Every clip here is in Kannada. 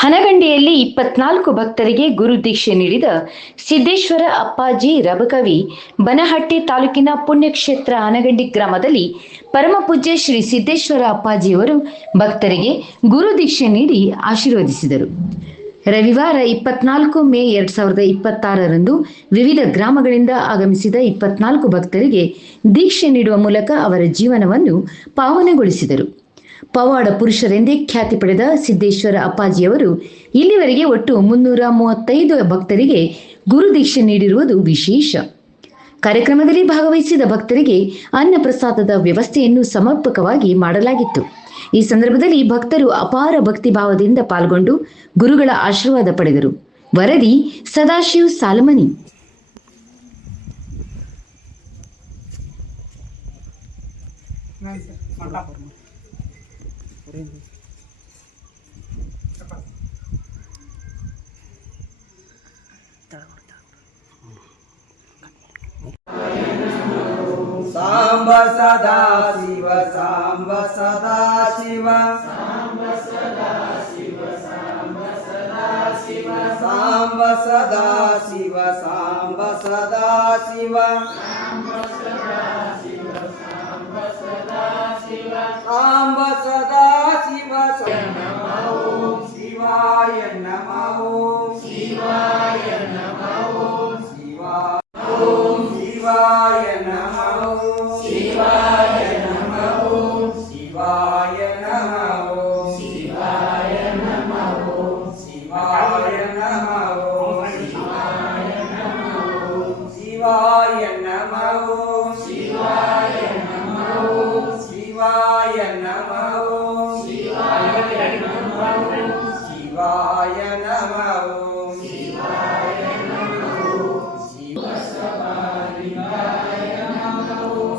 ಹನಗಂಡಿಯಲ್ಲಿ 24 ಭಕ್ತರಿಗೆ ಗುರು ದೀಕ್ಷೆ ನೀಡಿದ ಸಿದ್ದೇಶ್ವರ ಅಪ್ಪಾಜಿ ರಬಕವಿ ಬನಹಟ್ಟಿ ತಾಲೂಕಿನ ಪುಣ್ಯಕ್ಷೇತ್ರ ಹನಗಂಡಿ ಗ್ರಾಮದಲ್ಲಿ ಪರಮಪೂಜ್ಯ ಶ್ರೀ ಸಿದ್ದೇಶ್ವರ ಅಪ್ಪಾಜಿಯವರು ಭಕ್ತರಿಗೆ ಗುರು ದೀಕ್ಷೆ ನೀಡಿ ಆಶೀರ್ವದಿಸಿದರು. ರವಿವಾರ 24 ಮೇ 2026ರಂದು ವಿವಿಧ ಗ್ರಾಮಗಳಿಂದ ಆಗಮಿಸಿದ 24 ಭಕ್ತರಿಗೆ ದೀಕ್ಷೆ ನೀಡುವ ಮೂಲಕ ಅವರ ಜೀವನವನ್ನು ಪಾವನಗೊಳಿಸಿದರು. ಪವಾಡ ಪುರುಷರೆಂದೇ ಖ್ಯಾತಿ ಪಡೆದ ಸಿದ್ದೇಶ್ವರ ಅಪ್ಪಾಜಿಯವರು ಇಲ್ಲಿವರೆಗೆ ಒಟ್ಟು 335 ಭಕ್ತರಿಗೆ ಗುರು ದೀಕ್ಷೆ ನೀಡಿರುವುದು ವಿಶೇಷ. ಕಾರ್ಯಕ್ರಮದಲ್ಲಿ ಭಾಗವಹಿಸಿದ ಭಕ್ತರಿಗೆ ಅನ್ನ ಪ್ರಸಾದದ ವ್ಯವಸ್ಥೆಯನ್ನು ಸಮರ್ಪಕವಾಗಿ ಮಾಡಲಾಗಿತ್ತು. ಈ ಸಂದರ್ಭದಲ್ಲಿ ಭಕ್ತರು ಅಪಾರ ಭಕ್ತಿ ಭಾವದಿಂದ ಪಾಲ್ಗೊಂಡು ಗುರುಗಳ ಆಶೀರ್ವಾದ ಪಡೆದರು. ವರದಿ ಸದಾಶಿವ್ ಸಾಲಮನಿ. ಸಾಂಬ ಸದಾ ಶಿವ ಸಾಂಬ ಸದಾ ಶಿವ ಸಾಂಬ ಸದಾ ಶಿವ ಸಾಂಬ ಸದಾ ಶಿವ ಸಾಂಬ ಸದಾ ಶಿವ ಸಾಂಬ ಸದಾ ಶಿವ ಸಾಂಬ ಸದಾ ಶಿವ ಸಾಂಬ ಸದಾ ಶಿವ ಸಾಂಬ ಸದಾ ಶಿವ ಓಂ ಶಿವಾಯ ನಮಃ ಓಂ ಶಿವಾಯ ನಮಃ ಓಂ ಶಿವಾಯ ಓಂ ಶಿವಾಯ ನಮಃ ಶಿವಾಯ ನಮಃ ಶಿವಾಯ ನಮಃ ಶಿವಾಯ ನಮಃ ಶಿವಾಯ ನಮಃ ಶಿವಾಯ ನಮಃ ಶಿವಾಯ ನಮಃ ಶಿವಾಯ ನಮಃ ಶಿವಾಯ ನಮಃ ಶಿವಾಯ ನಮಃ ಶಿವಾಯ ನಮಃ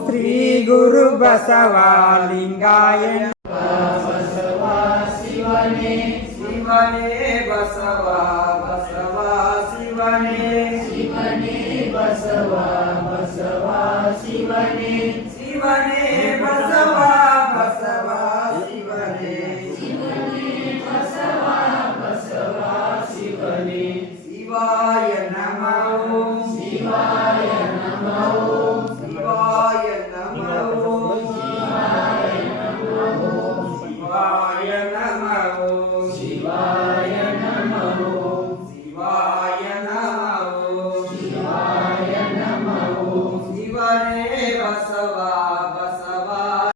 ಶ್ರೀ ಗುರು ಬಸವಲಿಂಗಾಯ ಬಸವ ಶಿವನೇ ಶಿವನೇ ಬಸವ ಬಸವ ಶಿವನೇ ಶಿವನೇ ಬಸವ ಬಸವ ಶಿವನೇ ಶಿವನೇ